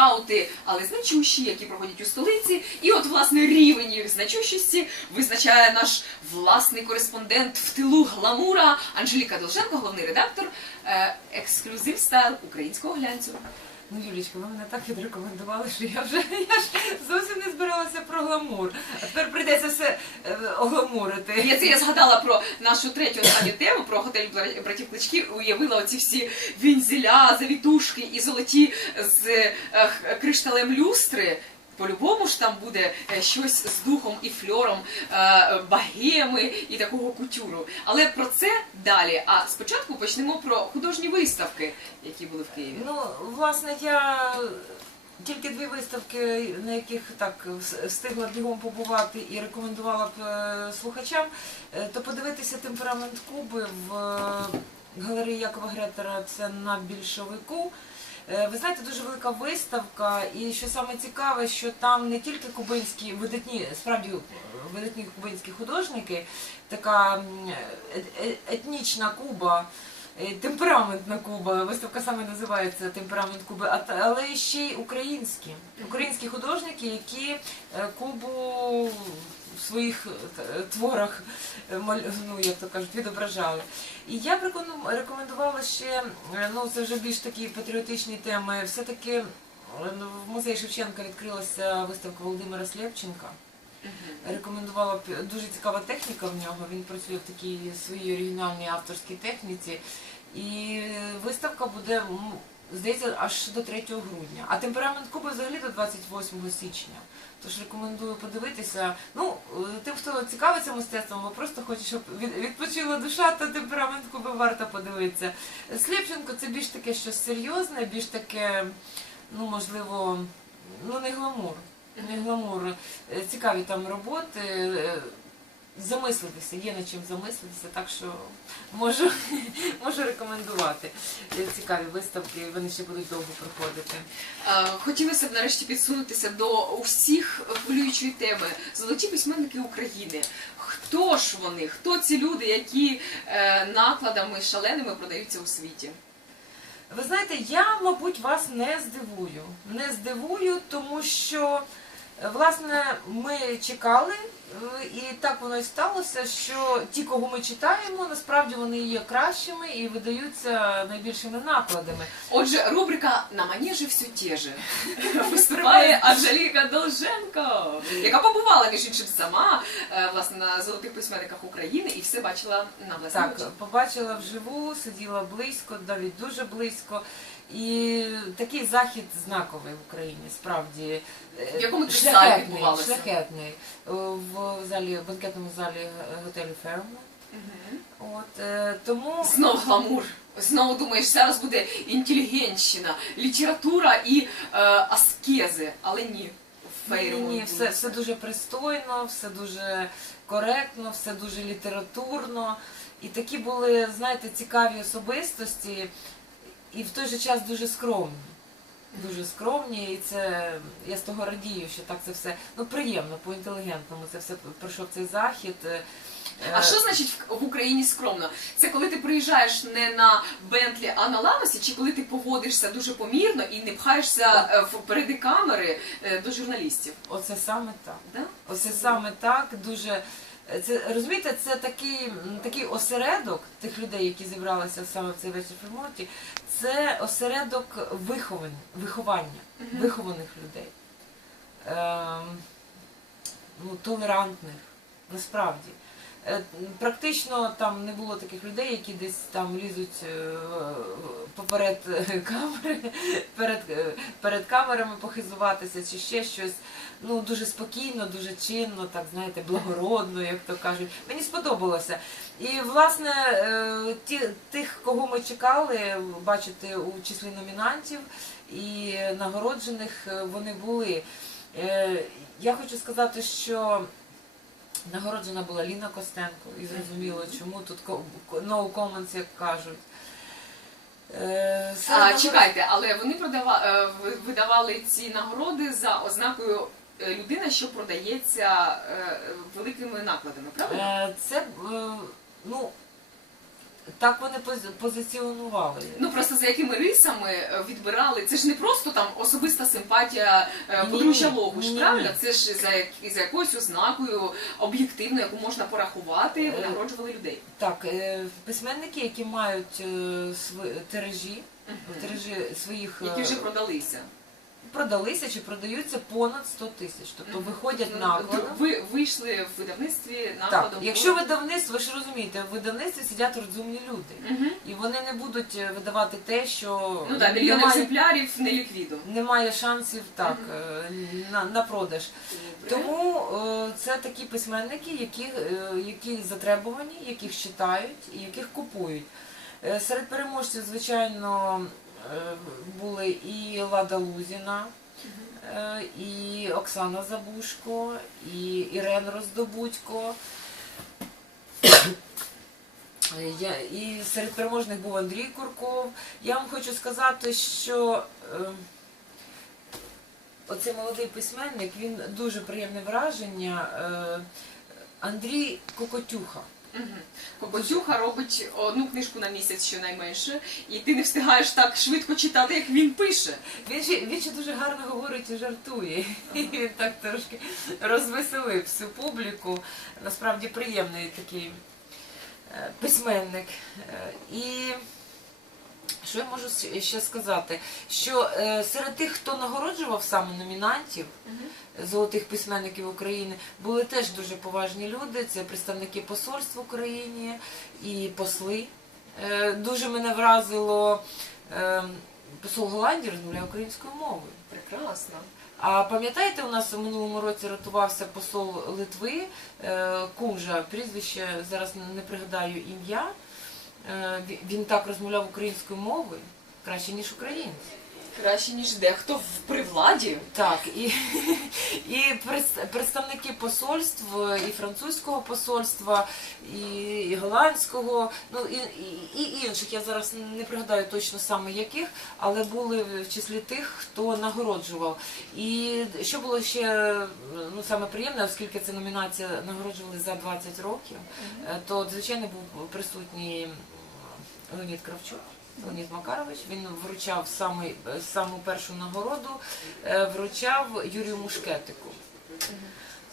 раути, але значущі, які проходять у столиці. І от власне рівень їх значущості визначає наш власний кореспондент в тилу гламура Анжеліка Долженко, головний редактор е, ексклюзив стайл українського глянцю. Ну, Юлічка, ви мене так відрекомендували, що я вже я ж зовсім не збиралася про гламур. А тепер прийдеться все е, огламурити. Я це я згадала про нашу третю останню тему про готель Бра- братів Кличків. Уявила оці всі вінзеля, завітушки і золоті з е, кришталем люстри. По-любому ж там буде е, щось з духом і фльором е, багеми і такого кутюру. Але про це далі. А спочатку почнемо про художні виставки, які були в Києві. Ну, власне, я тільки дві виставки, на яких так встигла бігом побувати і рекомендувала б е, слухачам, то подивитися темперамент Куби в галереї Якова Гретера, це на більшовику. Е, Ви знаєте, дуже велика виставка, і що саме цікаве, що там не тільки кубинські видатні, справді видатні кубинські художники, така е- е- етнічна Куба, е, темпераментна Куба. Виставка саме називається Темперамент Куби, але ще й українські. Українські художники, які е, Кубу в своїх е, творах ну, як то кажуть, відображали. І я б рекомендувала ще, ну це вже більш такі патріотичні теми. Все-таки ну, в музеї Шевченка відкрилася виставка Володимира Слєвченка. Рекомендувала б дуже цікава техніка в нього. Він працює в такій своїй оригінальній авторській техніці. І виставка буде, здається, аж до 3 грудня. А темперамент Куби взагалі до 28 січня. Тож рекомендую подивитися. Ну, е, тим, хто цікавиться мистецтвом, або просто хоче, щоб відпочила душа, то темперамент Куби варто подивитися. Слєпченко це більш таке щось серйозне, більш таке, ну можливо, ну не гламур. Не гламур. Е, Цікаві там роботи. е, Замислитися, є над чим замислитися, так що можу, можу рекомендувати Е, цікаві виставки, вони ще будуть довго проходити. Хотілося б нарешті підсунутися до усіх хвилюючої теми золоті письменники України. Хто ж вони? Хто ці люди, які накладами шаленими продаються у світі? Ви знаєте, я, мабуть, вас не здивую. Не здивую, тому що, власне, ми чекали, і так воно і сталося, що ті, кого ми читаємо, насправді вони є кращими і видаються найбільшими накладами. Отже, рубрика на манежі все те же виступає Анжеліка Долженко, яка побувала між іншим сама е, власне на золотих письменниках України і все бачила на власні очі. Побачила вживу, сиділа близько, навіть дуже близько. І такий захід знаковий в Україні, справді. Е, В якому ти шляхетний, залі Шляхетний. Е, В банкетному залі готелю Ферма. Мгм. От, е, тому Знов гламур. Знову думаєш, зараз буде інтелігентщина, література і е, аскези, але ні. ні, ні, все, все дуже пристойно, все дуже коректно, все дуже літературно. І такі були, знаєте, цікаві особистості, і в той же час дуже скромні. Дуже скромні, і це я з того радію, що так це все ну приємно, по-інтелігентному це все пройшов цей захід. Е, А що значить в- в Україні скромно? Це коли ти приїжджаєш не на Бентлі, а на Ланосі, чи коли ти поводишся дуже помірно і не пхаєшся е, впереди камери е, до журналістів? Оце саме так. Да? Оце саме так, дуже. Це розумієте, це такий, такий осередок тих людей, які зібралися саме в цей вечір в Фермонті, це осередок виховання, Мгм. вихованих людей. Ем, ну, толерантних, насправді. Е, Практично там не було таких людей, які десь там лізуть е, поперед камери, перед, е, перед камерами похизуватися чи ще щось. Ну, дуже спокійно, дуже чинно, так знаєте, благородно, як то кажуть. Мені сподобалося. І, власне, е, ті, тих, кого ми чекали бачити у числі номінантів і нагороджених, е, вони були. Е, Я хочу сказати, що нагороджена була Ліна Костенко, і зрозуміло, чому тут no comments, як кажуть. Е, А, нагород- чекайте, але вони продава, е, видавали ці нагороди за ознакою людина, що продається е, великими накладами, правильно? Е, Це, е, ну, Так вони позиціонували. Ну просто за якими рисами е, відбирали? Це ж не просто там особиста симпатія е, подружжя Логуш, правильно? Це ж за, як- за якоюсь ознакою об'єктивною, яку можна порахувати, Е, нагороджували людей. Так, е, письменники, які мають е, сви- тиражі, тиражі своїх Які вже е, продалися. Продалися чи продаються понад 100 тисяч. Тобто виходять накладом. Ви вийшли в видавництві Так, накладом. якщо видавництво, ви ж розумієте, в видавництві сидять розумні люди. І вони не будуть е, видавати те, що Ну так, мільйон немає, екземплярів не ліквіду. немає шансів так, е, на, на продаж. Тому е, це такі письменники, які, е, які затребувані, яких читають і яких купують. Е, Серед переможців, звичайно, були і Лада Лузіна, е, і Оксана Забушко, і Ірен Роздобудько. Е, Я, і серед переможних був Андрій Курков. Я вам хочу сказати, що е, оцей молодий письменник, він дуже приємне враження. Е, Андрій Кокотюха. Кокотюха робить одну книжку на місяць щонайменше, і ти не встигаєш так швидко читати, як він пише. Він ще, він ще дуже гарно говорить і жартує. І він так трошки розвеселив всю публіку. Насправді приємний такий е, письменник. Е, І що я можу ще сказати? Що е, серед тих, хто нагороджував саме номінантів, золотих письменників України були теж дуже поважні люди. Це представники посольств в Україні і посли. Е, Дуже мене вразило е, посол Голландії розмовляє українською мовою. Прекрасно. А пам'ятаєте, у нас у минулому році рятувався посол Литви Кужа, прізвище зараз не пригадаю ім'я. Е, ві- Він так розмовляв українською мовою краще ніж українці. Краще, ніж дехто в при владі. Так, і, і представники посольств, і французького посольства, і, і голландського, ну і, і, і інших. Я зараз не пригадаю точно саме яких, але були в числі тих, хто нагороджував. І що було ще ну, саме приємне, оскільки це номінація нагороджували за 20 років, е, то звичайно був присутній Леонід Кравчук. Леонід Макарович, він вручав самий, саму першу нагороду, е, вручав Юрію Мушкетику.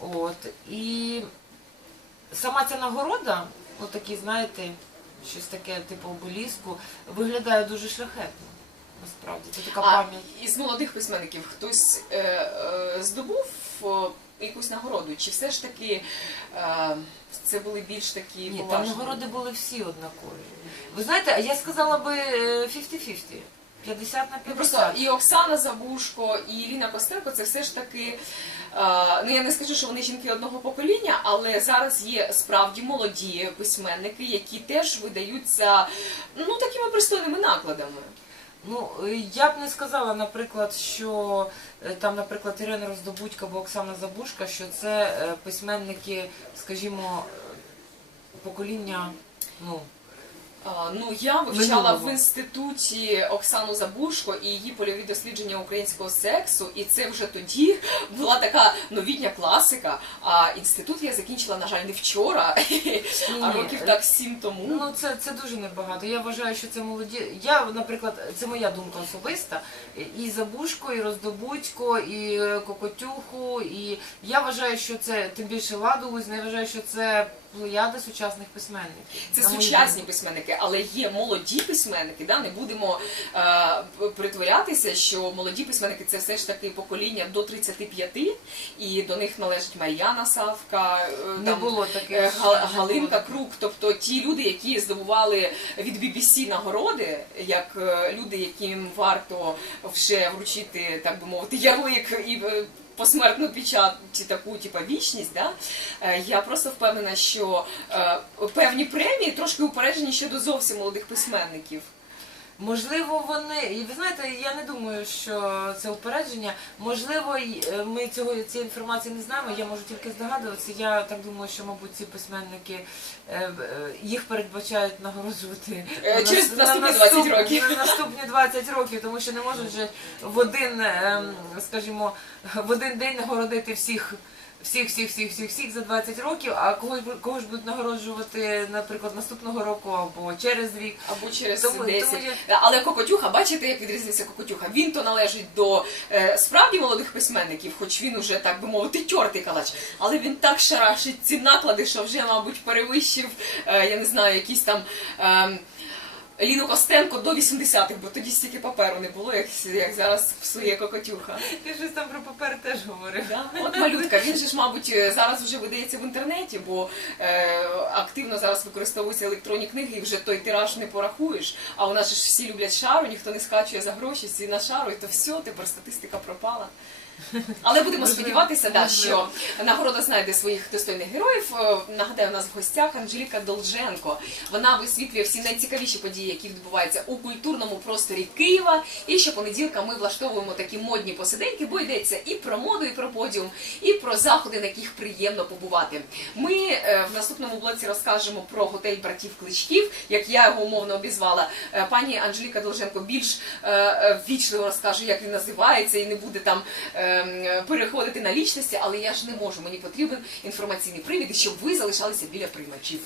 От. І сама ця нагорода, отакі, знаєте, щось таке, типу обеліску, виглядає дуже шляхетно. Насправді, це така пам'ять. із молодих письменників хтось е, е, здобув якусь нагороду? Чи все ж таки е, це були більш такі Ні, там поважні? нагороди були всі однакові. Ви знаєте, я сказала би е, 50-50. 50 на 50. Ну, просто і Оксана Забушко, і Ліна Костенко це все ж таки. е, Ну я не скажу, що вони жінки одного покоління, але зараз є справді молоді письменники, які теж видаються ну такими пристойними накладами. Ну, е, я б не сказала, наприклад, що е, там, наприклад, Ірина Роздобудька або Оксана Забушка, що це е, письменники, скажімо, покоління, ну, А, Ну, я вивчала Минулого. в інституті Оксану Забушко і її польові дослідження українського сексу, і це вже тоді була така новітня класика. А інститут я закінчила, на жаль, не вчора, а років так сім тому. ну це, це дуже небагато. Я вважаю, що це молоді. Я, наприклад, це моя думка особиста. І Забушко, і Роздобудько, і Кокотюху, і я вважаю, що це тим більше Ладу я вважаю, що це плеяди сучасних письменників. Це сучасні письменники, але є молоді письменники. Да? Не будемо е, притворятися, що молоді письменники це все ж таки покоління до 35, і до них належить Мар'яна Савка, е, Не там, було таких. Е, Гал- Галинка. Крук, тобто ті люди, які здобували від BBC нагороди, як е, люди, яким варто вже вручити, так би мовити, ярлик і е, посмертну печать таку, типу, вічність. Да? Е, Я просто впевнена, що е, певні премії трошки упереджені щодо зовсім молодих письменників. Можливо, вони, і ви знаєте, я не думаю, що це упередження. Можливо, е, ми цього цієї інформації не знаємо. Я можу тільки здогадуватися. Я так думаю, що мабуть ці письменники е, е, їх передбачають нагороджувати Е, на наступні на 20 наступ- років. на наступні 20 років, тому що не можуть же в один, ем, скажімо, в один день нагородити всіх всіх, всіх, всіх, всіх, всіх за 20 років, а когось когось будуть нагороджувати, наприклад, наступного року або через рік. Або через Тому- 10. тому я- Але Кокотюха, бачите, як відрізнився Кокотюха? Він то належить до е, справді молодих письменників, хоч він уже, так би мовити, тьортий калач. Але він так шарашить ці наклади, що вже, мабуть, перевищив, е, я не знаю, якісь там. Ліну Костенко до 80-х, бо тоді стільки паперу не було, як, як зараз псує Кокотюха. Ти щось там про папер теж говорив. Да? От малютка, він же ж, мабуть, е, зараз вже видається в інтернеті, бо е, активно зараз використовуються електронні книги, і вже той тираж не порахуєш. А у нас ж всі люблять шару, ніхто не скачує за гроші, всі на шару, і то все, тепер статистика пропала. Але будемо сподіватися, да, що нагорода знайде своїх достойних героїв. Е, Нагадаю, у нас в гостях Анжеліка Долженко. Вона висвітлює всі найцікавіші події, які відбуваються у культурному просторі Києва. І щопонеділка ми влаштовуємо такі модні посиденьки, бо йдеться і про моду, і про подіум, і про заходи, на яких приємно побувати. Ми е, в наступному блоці розкажемо про готель братів Кличків, як я його умовно обізвала. Е, Пані Анжеліка Долженко більш е, розкаже, як він називається, і не буде там переходити на лічності, але я ж не можу. Мені потрібен інформаційний привід, щоб ви залишалися біля приймачів.